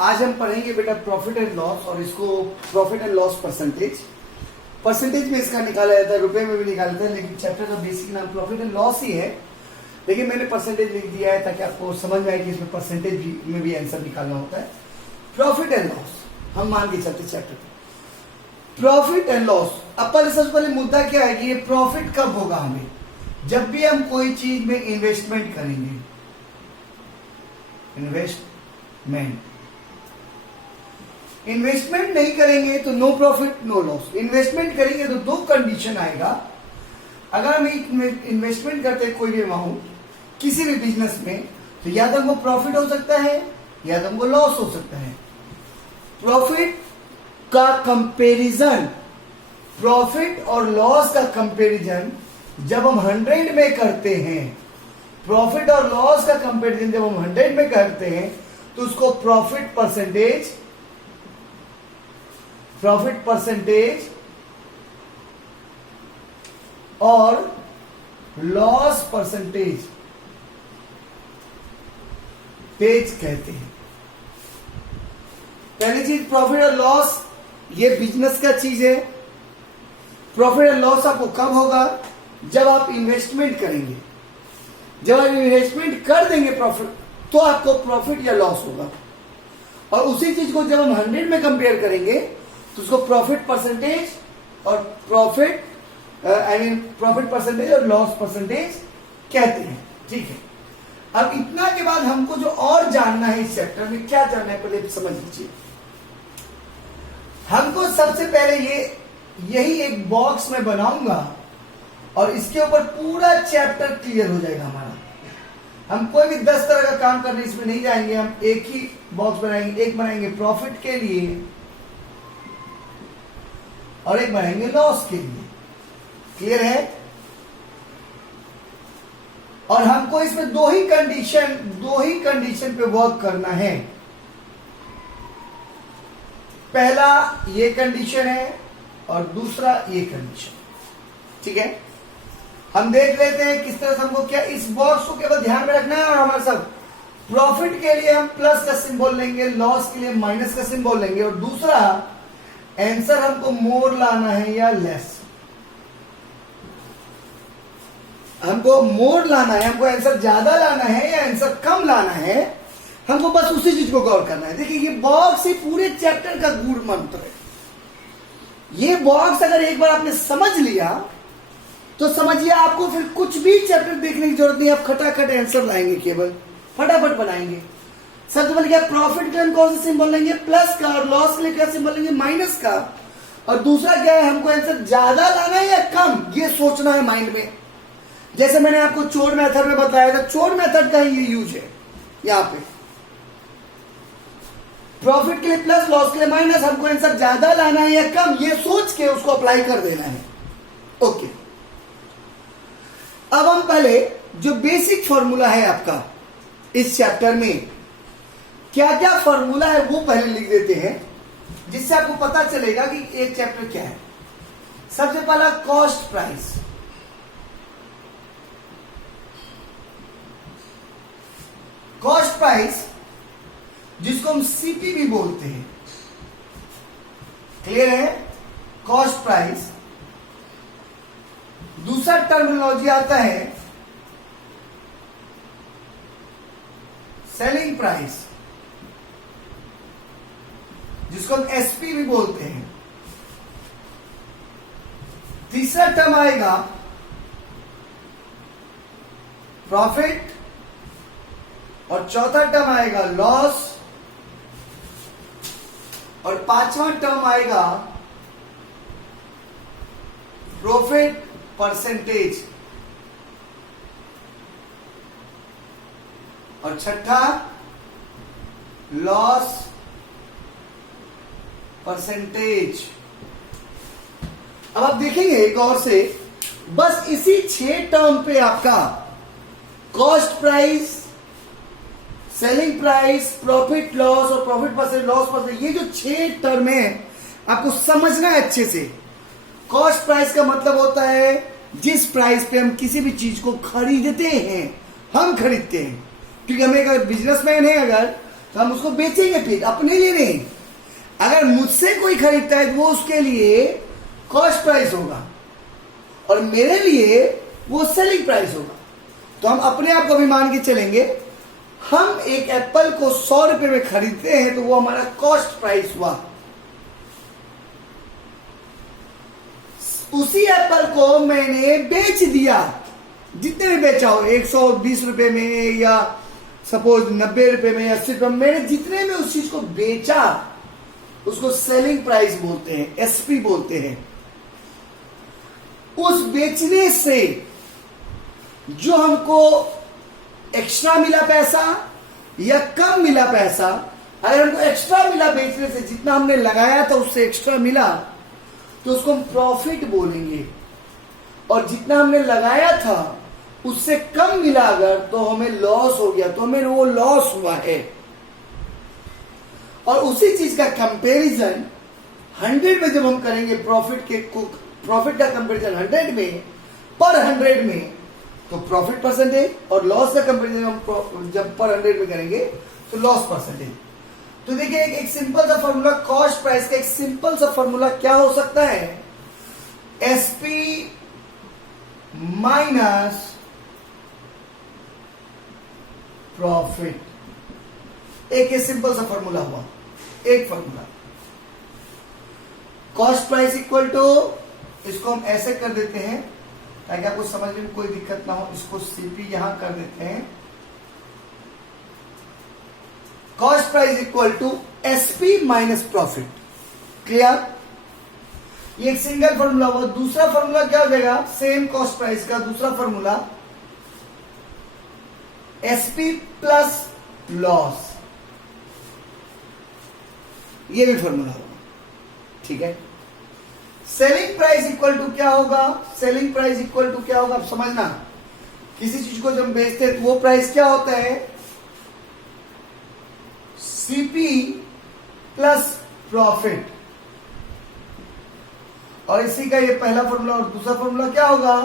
आज हम पढ़ेंगे बेटा प्रॉफिट एंड लॉस, और इसको प्रॉफिट एंड लॉस परसेंटेज में इसका निकाला जाता है, रुपए में भी निकाला जाता है, लेकिन चैप्टर का बेसिक नाम प्रॉफिट एंड लॉस ही है। लेकिन मैंने परसेंटेज लिख दिया है ताकि आपको समझ में आए कि इसमें परसेंटेज में भी आंसर निकालना होता है। प्रॉफिट एंड लॉस हम मान के चलते चैप्टर पे। प्रॉफिट एंड लॉस, अब पहले सबसे पहले मुद्दा क्या है कि ये प्रॉफिट कब होगा हमें, जब भी हम कोई चीज में इन्वेस्टमेंट करेंगे। इन्वेस्टमेंट नहीं करेंगे तो no profit no loss. Investment करेंगे तो दो कंडीशन आएगा। अगर हम इन्वेस्टमेंट करते हैं कोई भी अमाउंट किसी भी बिजनेस में, तो या तो हमको प्रॉफिट हो सकता है या तो हमको लॉस हो सकता है। प्रॉफिट का कंपैरिजन, प्रॉफिट और लॉस का कंपैरिजन जब हम 100 में करते हैं, प्रॉफिट और लॉस का कंपैरिजन जब हम 100 में करते हैं, तो उसको प्रॉफिट परसेंटेज और लॉस परसेंटेज कहते हैं। पहली चीज प्रॉफिट और लॉस, ये बिजनेस का चीज है। प्रॉफिट और लॉस आपको कब होगा, जब आप इन्वेस्टमेंट करेंगे। जब आप इन्वेस्टमेंट कर देंगे प्रॉफिट, तो आपको प्रॉफिट या लॉस होगा। और उसी चीज को जब हम 100 में कंपेयर करेंगे, तो उसको प्रॉफिट परसेंटेज और प्रॉफिट परसेंटेज और लॉस परसेंटेज कहते हैं। ठीक है, अब इतना के बाद हमको जो और जानना है इस चैप्टर में, क्या जानना है पहले समझ लीजिए। हमको सबसे पहले यही एक बॉक्स में बनाऊंगा और इसके ऊपर पूरा चैप्टर क्लियर हो जाएगा हमारा। हम कोई भी 10 तरह का काम करने इसमें नहीं जाएंगे। हम एक ही बॉक्स बनाएंगे, एक बनाएंगे प्रॉफिट के लिए और एक बनाएंगे लॉस के लिए। क्लियर है? और हमको इसमें दो ही कंडीशन पे वर्क करना है। पहला ये कंडीशन है और दूसरा ये कंडीशन। ठीक है, हम देख लेते हैं किस तरह से हमको क्या इस बॉक्स को केवल ध्यान में रखना है। और हमारा सब प्रॉफिट के लिए हम प्लस का सिंबल लेंगे, लॉस के लिए माइनस का सिंबल लेंगे, और दूसरा आंसर हमको मोर लाना है या लेस। हमको मोर लाना है, हमको आंसर ज्यादा लाना है या आंसर कम लाना है, हमको बस उसी चीज को गौर करना है। देखिए, ये बॉक्स ही पूरे चैप्टर का गूढ़ मंत्र है। ये बॉक्स अगर एक बार आपने समझ लिया, तो समझिए आपको फिर कुछ भी चैप्टर देखने की जरूरत नहीं। आप खटाखट आंसर लाएंगे, केवल फटाफट बनाएंगे। सबसे पहले क्या, प्रॉफिट के लिए कौन सा सिंबल लेंगे, प्लस का, और लॉस के लिए क्या सिंबल लेंगे, माइनस का। और दूसरा क्या है, हमको आंसर ज्यादा लाना है या कम, ये सोचना है माइंड में। जैसे मैंने आपको चोर मेथड में बताया था, चोर मेथड का ही ये यूज है। यहां पे प्रॉफिट के लिए प्लस, लॉस के लिए माइनस, हमको आंसर ज्यादा लाना है या कम, ये सोच के उसको अप्लाई कर देना है। ओके, अब हम पहले जो बेसिक फॉर्मूला है आपका इस चैप्टर में, क्या क्या फॉर्मूला है वो पहले लिख देते हैं, जिससे आपको पता चलेगा कि एक चैप्टर क्या है। सबसे पहला कॉस्ट प्राइस। कॉस्ट प्राइस जिसको हम सीपी भी बोलते हैं। क्लियर है? Cost price. दूसरा टर्मिनोलॉजी आता है सेलिंग प्राइस, जिसको हम एसपी भी बोलते हैं। तीसरा टर्म आएगा प्रॉफिट, और चौथा टर्म आएगा लॉस, और पांचवा टर्म आएगा प्रॉफिट परसेंटेज, और छठा लॉस परसेंटेज। अब आप देखेंगे एक और से, बस इसी 6 टर्म पे आपका cost price, selling price, profit loss और प्रॉफिट परसेंटेज, लॉस परसेंटेज, ये जो 6 टर्म है आपको समझना है अच्छे से। कॉस्ट प्राइस का मतलब होता है जिस प्राइस पे हम किसी भी चीज को खरीदते हैं, हम खरीदते हैं। क्योंकि हमें अगर बिजनेसमैन है अगर, तो हम उसको बेचेंगे, फिर अपने लिए नहीं। अगर मुझसे कोई खरीदता है तो वो उसके लिए कॉस्ट प्राइस होगा और मेरे लिए वो सेलिंग प्राइस होगा। तो हम अपने आप को भी मान के चलेंगे, हम एक एप्पल को 100 रुपए में खरीदते हैं तो वो हमारा कॉस्ट प्राइस हुआ। उसी एप्पल को मैंने बेच दिया, जितने भी बेचा हो, 120 रुपए में या सपोज 90 रुपए में, 80 रुपए में, मैंने जितने में उस चीज को बेचा उसको सेलिंग प्राइस बोलते हैं, एसपी बोलते हैं। उस बेचने से जो हमको एक्स्ट्रा मिला पैसा या कम मिला पैसा, अगर हमको एक्स्ट्रा मिला बेचने से, जितना हमने लगाया था उससे एक्स्ट्रा मिला, तो उसको हम प्रॉफिट बोलेंगे। और जितना हमने लगाया था उससे कम मिला अगर, तो हमें लॉस हो गया, तो हमें वो लॉस हुआ है। और उसी चीज का कंपैरिजन 100 में जब हम करेंगे, प्रॉफिट का कंपैरिजन 100 में, पर 100 में, तो प्रॉफिट परसेंटेज, और लॉस का कंपैरिजन हम जब पर 100 में करेंगे तो लॉस परसेंटेज। तो देखिए एक सिंपल सा फॉर्मूला, कॉस्ट प्राइस का एक सिंपल सा फॉर्मूला क्या हो सकता है, एसपी माइनस प्रॉफिट। एक सिंपल सा फॉर्मूला हुआ, एक formula. Cost price equal to, इसको हम ऐसे कर देते हैं ताकि आपको समझने में कोई दिक्कत ना हो, इसको सीपी यहां कर देते हैं। Cost price equal to SP minus profit. Clear? ये एक सिंगल फॉर्मूला हुआ। दूसरा फॉर्मूला क्या हो जाएगा, सेम कॉस्ट प्राइस का दूसरा फॉर्मूला, एसपी प्लस लॉस। ये भी फॉर्मूला होगा, ठीक है। सेलिंग प्राइस इक्वल टू क्या होगा, सेलिंग प्राइस इक्वल टू क्या होगा, आप समझना। किसी चीज को जब बेचते हैं तो वो प्राइस क्या होता है, सीपी प्लस प्रॉफिट। और इसी का ये पहला फॉर्मूला। और दूसरा फॉर्मूला क्या होगा,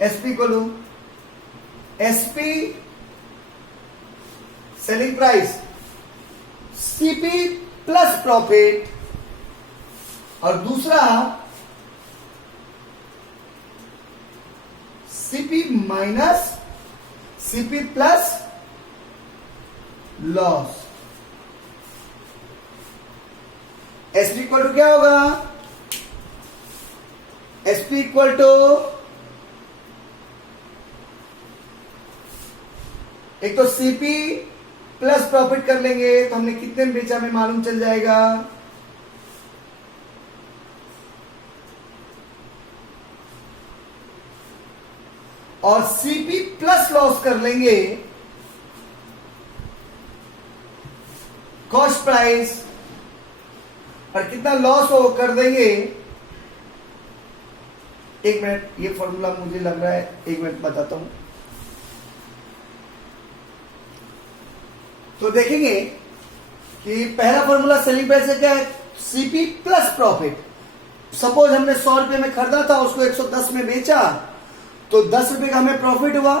SP equal to SP selling price, CP plus profit, और दूसरा CP minus CP plus loss. SP equal to क्या होगा, एसपी इक्वल टू, एक तो सीपी प्लस प्रॉफिट कर लेंगे तो हमने कितने में बेचा में मालूम चल जाएगा, और सीपी प्लस लॉस कर लेंगे, कॉस्ट प्राइस, और कितना लॉस हो कर देंगे। एक मिनट, ये फॉर्मूला मुझे लग रहा है, एक मिनट बताता हूं। तो देखेंगे कि पहला फॉर्मूला सेलिंग प्राइस का क्या है, सीपी प्लस प्रॉफिट। सपोज हमने 100 रुपए में खरीदा था, उसको 110 में बेचा, तो 10 रुपए का हमें प्रॉफिट हुआ।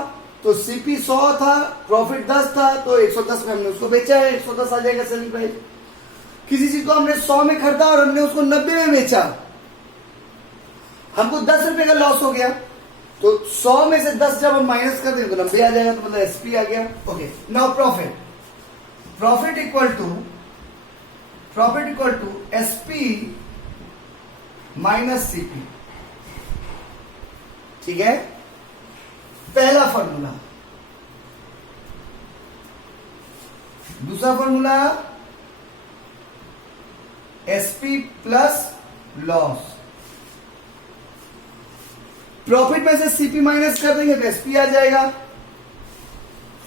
तो सीपी 100 था, प्रॉफिट 10 था, तो 110 में हमने उसको बेचा है, 110 आ जाएगा सेलिंग प्राइस। किसी चीज को हमने 100 में खरीदा और हमने उसको 90 में बेचा, हमको 10 रुपए का लॉस हो गया, तो 100 में से 10 जब हम माइनस कर देंगे तो 90 आ जाएगा, तो मतलब एसपी आ गया। Okay, now profit, profit equal to SP minus CP, ठीक है, पहला फॉर्मूला। दूसरा formula SP plus loss. Profit में से सीपी माइनस कर देंगे तो एसपी आ जाएगा,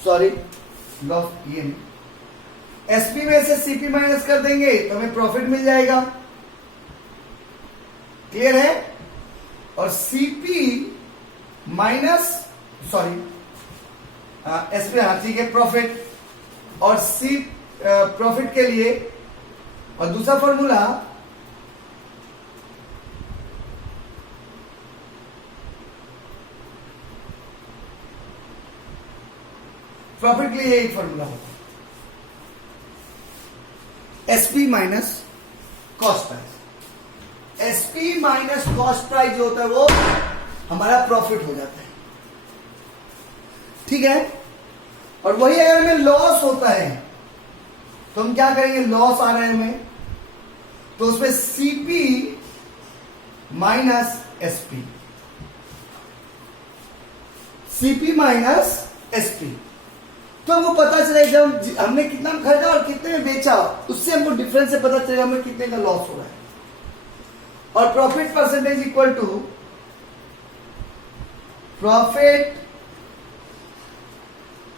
सॉरी लॉस ये नहीं, एसपी में से सीपी माइनस कर देंगे तो हमें प्रॉफिट मिल जाएगा। क्लियर है? और सीपी माइनस, सॉरी एसपी, हाँ ठीक है, प्रॉफिट, और सी प्रॉफिट के लिए। और दूसरा फॉर्मूला प्रॉफिट के लिए यही फॉर्मूला होगा। SP minus cost price. SP minus cost price जो होता है वो हमारा प्रॉफिट हो जाता है, ठीक है। और वही अगर हमें लॉस होता है तो हम क्या करेंगे, लॉस आ रहा है हमें तो उसमें CP minus SP, CP minus SP. तो हमको पता चले जब हमने कितना में खरीदा और कितने में बेचा, उससे हमको डिफरेंस से पता चलेगा हमें कितने का लॉस हो रहा है। और profit percentage equal to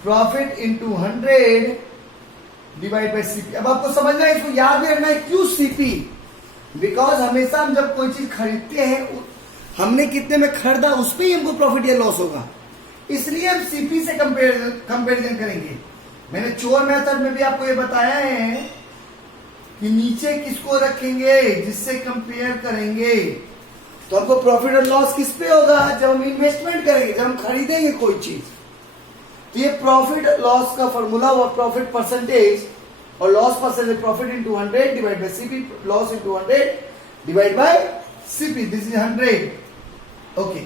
profit into 100 divide by CP. अब आपको समझना है, इसको याद भी रखना है क्यों सीपी, बिकॉज हमेशा हम जब कोई चीज खरीदते हैं हमने कितने में खरीदा उस पर ही हमको प्रॉफिट या लॉस होगा, इसलिए हम सीपी से कंपेरिजन करेंगे। मैंने चोर मेथड में भी आपको ये बताया है कि नीचे किसको रखेंगे, जिससे कंपेयर करेंगे। तो हमको प्रॉफिट और लॉस किस पे होगा, जब हम इन्वेस्टमेंट करेंगे, जब हम खरीदेंगे कोई चीज। तो ये प्रॉफिट लॉस का फॉर्मूला हुआ प्रॉफिट परसेंटेज और loss percentage, profit into 100 divide by CP, loss into 100 divide by CP, this is 100। Okay,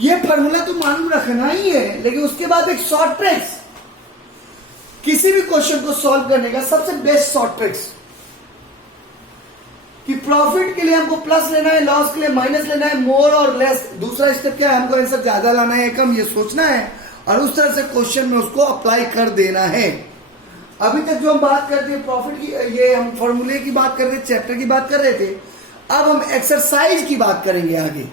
ये फॉर्मूला तो मालूम रखना ही है, लेकिन उसके बाद एक शॉर्ट ट्रिक्स, किसी भी क्वेश्चन को सॉल्व करने का सबसे बेस्ट शॉर्ट ट्रिक्स कि प्रॉफिट के लिए हमको प्लस लेना है, लॉस के लिए माइनस लेना है, मोर और लेस। दूसरा स्टेप क्या है, हमको आंसर ज्यादा लाना है कम, ये सोचना है और उस तरह से क्वेश्चन में उसको अप्लाई कर देना है। अभी तक जो हम बात करते हैं प्रॉफिट की, ये हम फॉर्मूले की बात कर रहे थे, चैप्टर की बात कर रहे थे। अब हम एक्सरसाइज की बात करेंगे आगे।